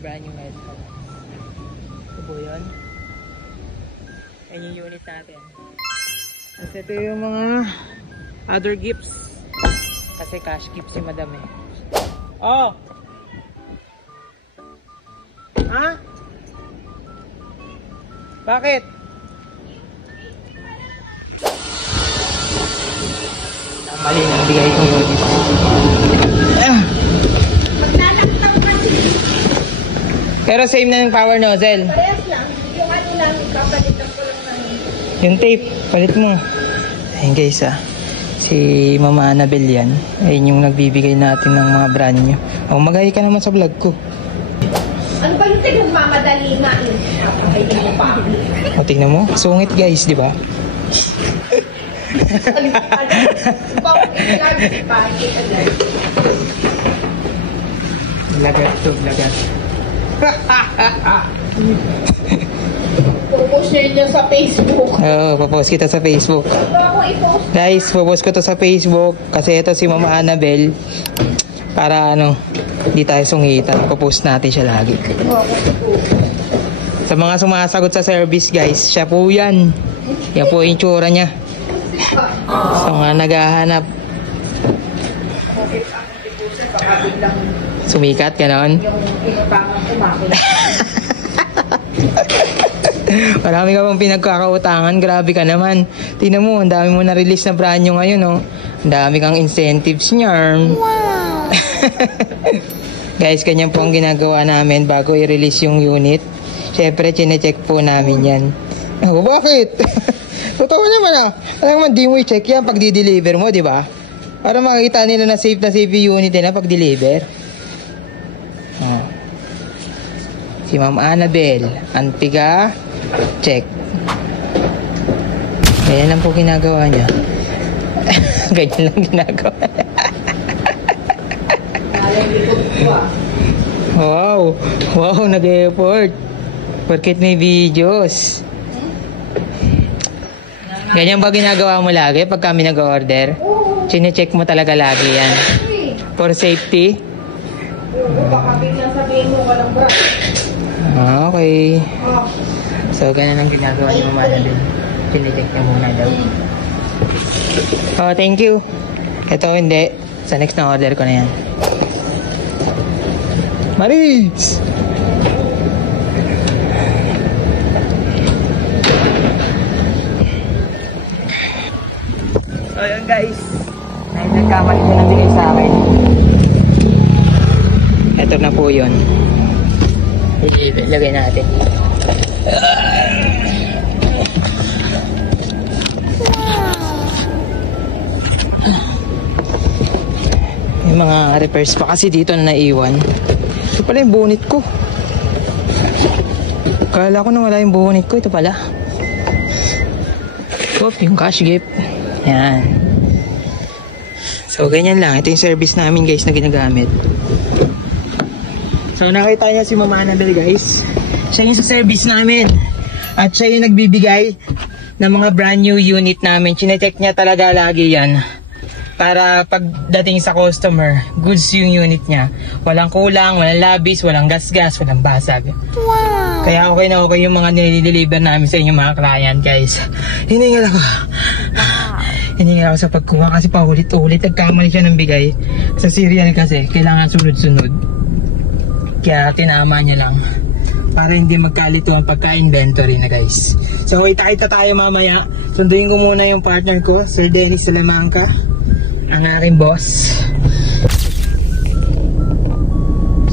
brand new headphones. Ito po yun. Yan yung unit natin. Tapos ito yung mga other gifts. Kasi cash gifts si madam eh. Oh! Ha? Bakit? Mali na bigay itong unit. Pero same na yung power nozzle. Parehas lang. Yung ano lang, papalitan ko lang namin. Yung tape, palit mo. Ayun guys si Mama Annabel yan. Ayun yung nagbibigay natin ng mga brand new. O mag-hi ka naman sa vlog ko. Ano ba yung tigong mamadali na yun? Napakaitin mo pa. O tingnan mo, sungit guys, di ba? Lagat to, lagat. Popost niya sa Facebook. Oo, papost kita sa Facebook. Guys, papost ko to sa Facebook kasi ito si Mama Annabel. Para ano, hindi tayo sungitan. Papost natin siya lagi. Sa mga sumasagot sa service guys, siya po yan. Yan po yung tsura niya. Sa mga naghahanap. Sumikat, gano'n? Marami ka pang pinagkakautangan. Grabe ka naman. Tingnan mo, ang dami mo na-release na brand new ngayon, oh. Ang dami kang incentives niya. Wow! Guys, ganyan po ang ginagawa namin bago i-release yung unit. Siyempre, chinecheck po namin yan. Oh, bakit? Totoo naman Alam naman, di mo i-check yan pag di-deliver mo, di ba? Para makikita nila na safe yung unit nila pag deliver. Oh. Si Ma'am Annabel, Antiga, check. Ganyan lang po ginagawa niya. Ganyan lang ginagawa. Wow, wow, nag-effort. Porket may videos. Ganyan ba ginagawa mo lagi pag kami nag-order? Chine-check mo talaga lagi yan. For safety? Baka biglang sabihin mo walang bra. Okay. So, ganyan ang ginagawa ni Mama din. Chine-check niya muna daw. Oh, thank you. Ito hindi. Sa next na order ko na yan. Maris! So yun guys, nagkamali ko nabigay sa akin. Ito na po yun. Ilagay natin. May mga repairs pa kasi dito na naiwan. Ito pala yung bonnet ko. Kala ko na wala yung bonnet ko. Ito pala. Oop, yung cash gift. Yan. So, ganyan lang. Ito yung service namin guys na ginagamit. So, nakita niya si Mama Annabel guys. Siya yung sa service namin. At siya yung nagbibigay ng mga brand new unit namin. Chinecheck niya talaga lagi yan. Para pagdating sa customer, goods yung unit niya. Walang kulang, walang labis, walang gas-gas, walang basag. Wow! Kaya okay na okay yung mga nilideliver namin sa inyong mga client guys. Hiningal ako. Hiningal ako sa pagkuha kasi paulit-ulit. Nagkamali siya ng bigay. Sa serial kasi, kailangan sunod-sunod. Kaya tinama niya lang. Para hindi magkalito ang pagka-inventory na guys. So kita-kita tayo mamaya. Sunduin ko muna yung partner ko, Sir Dennis Salamanca. Ang aking boss.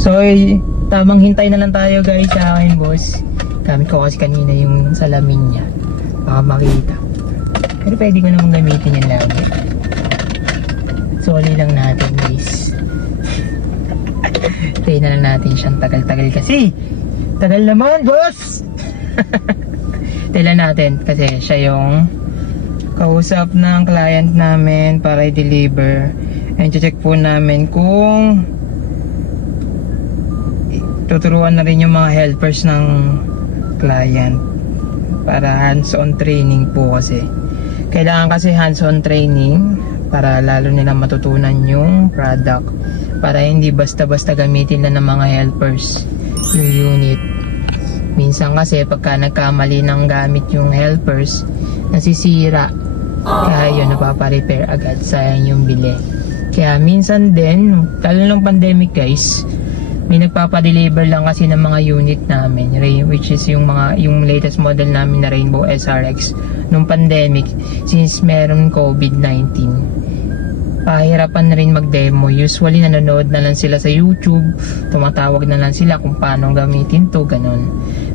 So tamang hintay na lang tayo guys sa akin boss. Gamit ko kasi kanina yung salamin niya. Baka makita. Pero pwede ko namang gamitin yan lagi. Soli lang natin guys. Tayo na lang natin siyang tagal-tagal kasi. Tagal naman boss. Tayo natin kasi siya yung kausap ng client namin para i-deliver. And check po namin kung tuturuan na rin yung mga helpers ng client para hands-on training po kasi. Kailangan kasi hands-on training para lalo nilang matutunan yung product. Para hindi basta-basta gamitin lang ng mga helpers. yung unit. Minsan kasi pagka nagkamali ng gamit yung helpers, nasisira. Kaya yun, napaparepair agad. Sayang yung bili. Kaya minsan din, lalo ng pandemic guys, may nagpapadeliver lang kasi ng mga unit namin, which is yung latest model namin na Rainbow SRX nung pandemic. Since meron COVID-19, pahirapan na rin mag-demo. Usually nanonood na lang sila sa YouTube, tumatawag na lang sila kung paano gamitin to, ganun.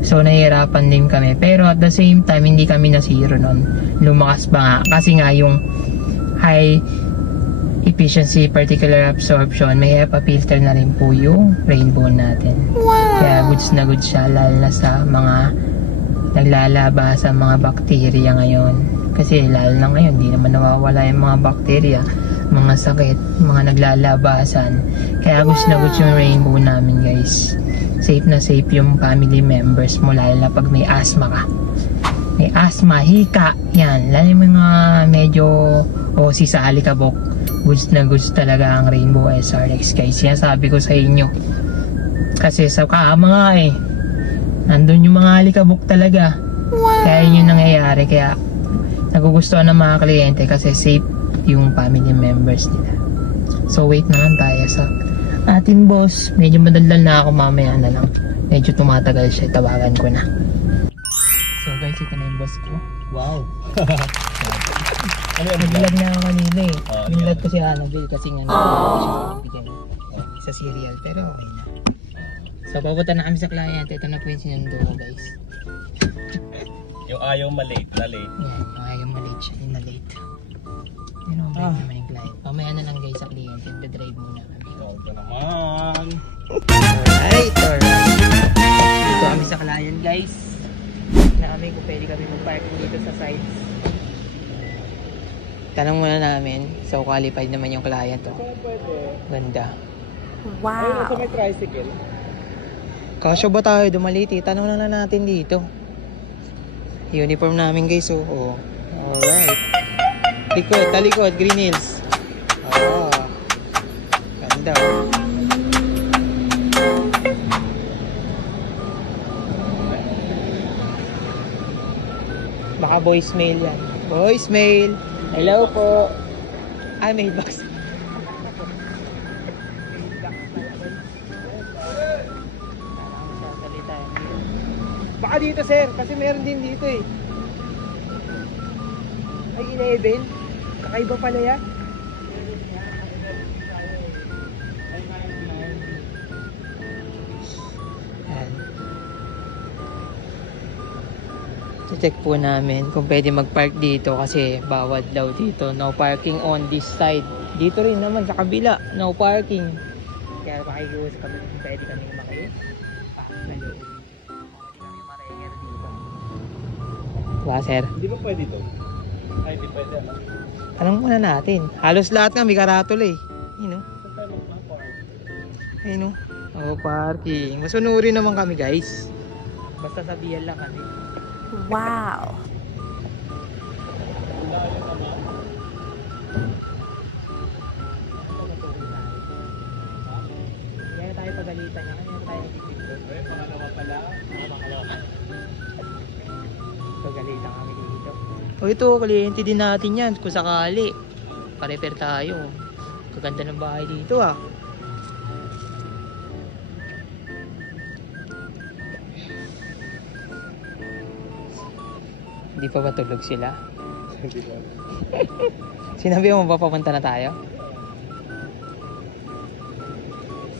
So nahihirapan din kami, pero at the same time hindi kami nasiro nun. Lumakas pa nga kasi nga yung high efficiency particular absorption, may HEPA filter na rin po yung Rainbow natin. Kaya goods na goods siya, lalo na sa mga naglalaba sa mga bakterya ngayon. Kasi lalo na ngayon, di naman nawawala yung mga bakterya, mga sakit, mga naglalabasan. Kaya goods na goods yung Rainbow namin guys. Safe na safe yung family members mo, lalo na pag may asthma ka. May asthma, hika, yan. Lalo yung mga medyo si sa alikabok. Goods na goods talaga ang Rainbow SRX guys. Yan sabi ko sa inyo. Kasi sa kama nga nandun yung mga alikabok talaga. Kaya yun yung nangyayari. Kaya nagugustuhan ng mga kliyente kasi safe yung family members nila. So wait na lang tayo sa ating boss. Medyo madaldal na ako, mamaya na lang. Medyo tumatagal siya, tawagan ko na. So guys, ito na yung boss ko. Wow. Nag-vlog na ako kanina Nag-vlog ko si Annabelle kasi nga nagbigay sa serial, pero okay na. So papunta na kami sa client. Ito na po yung sinundo ko guys. Yung ayaw malate na late. Yan, yung ayaw malate siya, yung na-late. Pero okay naman yung client. Mamaya na lang guys sa client, nagda-drive muna kami. Ito naman. Alright. Dito kami sa client guys. Namin kung pwede kami mag-parking dito sa sides. Tanong muna namin. So qualified naman yung client Pwede. Ganda. Wow. Ayun sa may tricycle. Kasya ba tayo dumaliti? Tanong na natin dito. Uniform namin guys. Alright. Talikod, Green Hills. Ganda Baka voicemail yan. Voicemail. Hello po. Ay, may box. Baka dito sir, kasi meron din dito Ay, 11. Kakaiba pala yan. Check po namin kung pwede mag-park dito kasi bawal daw dito. No parking on this side. Dito rin naman sa kabila, no parking. Kaya pakikiusap kami kung pwede kami maki-loob. Pwede kami ma-renger dito. Diba sir? Hindi ba pwede doon? Ay, hindi pwede Tanong muna natin. Halos lahat nga may karatol Saan tayo Ayun parking. Masunurin naman kami guys. Basta sabihan lang kami. Wow. Kaya tayo pagalitan niya. Kaya tayo dito. Pangalawa pala. Pagalitan kami dito. Ito, kliyente din natin yan. Kung sakali. Pa-repair tayo. Kaganda ng bahay dito Hindi pa ba tulog sila? Hindi ba? Sinabi mo ba papunta na tayo?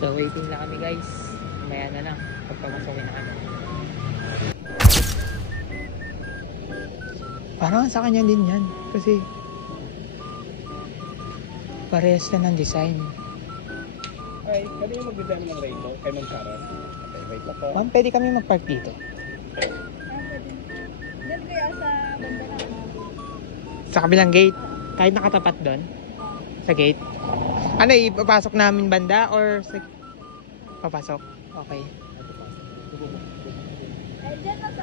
So waiting na kami guys. Maya na lang. Pagpapasukin na kami. Parang sa kanya din yan. Kasi parehas na ng design. Ay, kami yung mag-design ng Rainbow. Kay Ma'am Sharon. Okay, wait lang po. Ma'am, pwede kami mag-park dito. Diyan kaya sa banda na Sa kabilang gate. Kahit nakatapat doon. Sa gate. Ano, ipapasok namin banda or sa... Papasok? Okay. Diyan na sa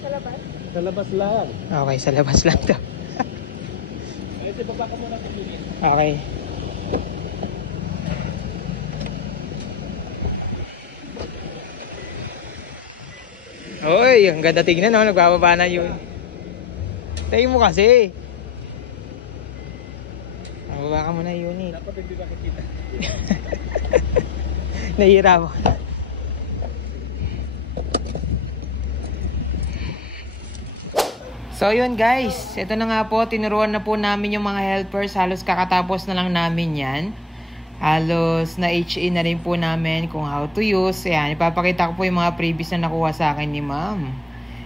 sa labas. Sa labas lang. Okay, sa labas lang to. Ay, baba ka muna sa unit. Okay. Hoy, ang ganda tignan, no? Nagbababa na yun. Tayo mo kasi. Nagbaba ka muna unit. Dapat hindi nakikita. Nahihirap ako. So yun guys, ito na nga po, tinuruan na po namin yung mga helpers. Halos kakatapos na lang namin yan. Halos na HA na rin po namin kung how to use. Ayan, ipapakita ko po yung mga previous na nakuha sa akin ni ma'am.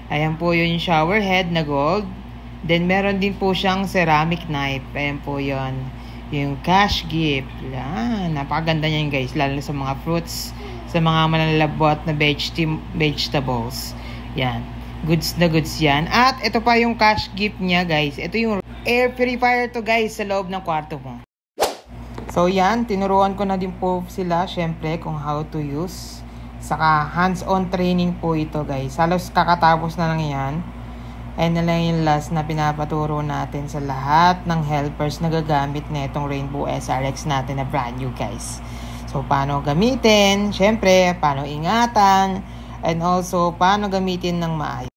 Ayan po yung shower head na gold. Then meron din po siyang ceramic knife. Ayan po yun. Yung cash gift. Ayan, napakaganda niyan guys. Lalo sa mga fruits, sa mga malalabot na vegetables. Yan. Goods na goods yan. At ito pa yung cash gift niya guys. Ito yung air purifier to guys sa loob ng kwarto mo. So yan, tinuruan ko na din po sila syempre kung how to use. Saka hands-on training po ito guys. Halos kakatapos na lang yan. Ayun na lang yung last na pinapaturo natin sa lahat ng helpers na gagamit na itong Rainbow SRX natin na brand new guys. So paano gamitin, syempre paano ingatan, and also paano gamitin ng maayos.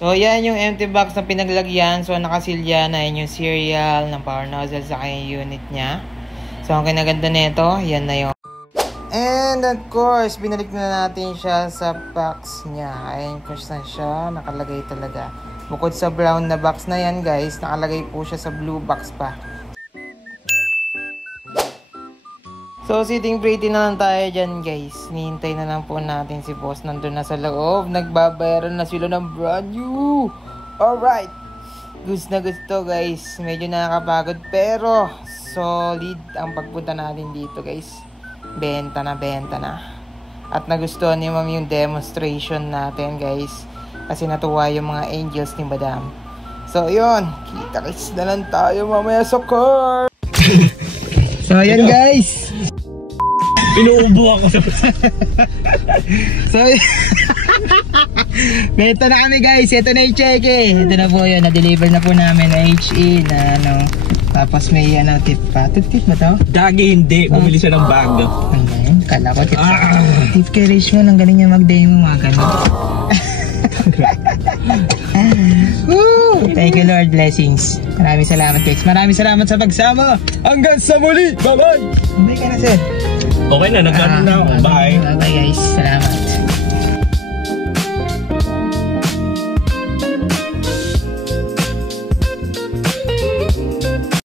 So yan yung empty box na pinaglagyan. So nakasilya na yun yung serial ng power nozzle sa kanyang unit niya. So ang kinaganda nito, yan na yun. And of course, binalik na natin siya sa box niya. Ayan ko na siya, nakalagay talaga. Bukod sa brown na box na yan guys, nakalagay po siya sa blue box pa. So sitting pretty na lang tayo dyan guys. Nihintay na lang po natin si boss. Nandun na sa loob. Nagbabayaran na sila ng brand new. Alright. Goods na goods to guys. Medyo nakakapagod pero solid ang pagpunta natin dito guys. Benta na. At nagustuhan ni ma'am yung demonstration natin guys. Kasi natuwa yung mga angels ni madam. So yun. Kita-kits na lang tayo mamaya sa car. So yun guys. Inuubo ako. So, benta na kami guys. Ito na yung check eh. Ito na po yun. Na-deliver na po namin na HE na ano. Tapos may ano, tip pa. Tip ba to? Dagi hindi. Bumili siya ng bag. Ayan. Kala ko tip. Tip kay Rachel. Ang galing niya mag-demo mga ganun. Thank you Lord. Blessings. Maraming salamat guys. Maraming salamat sa pagsama. Hanggang sa muli. Bye-bye. Hindi ka na sir. Okay na, nagkaroon na ako. Bye. Bye guys. Salamat.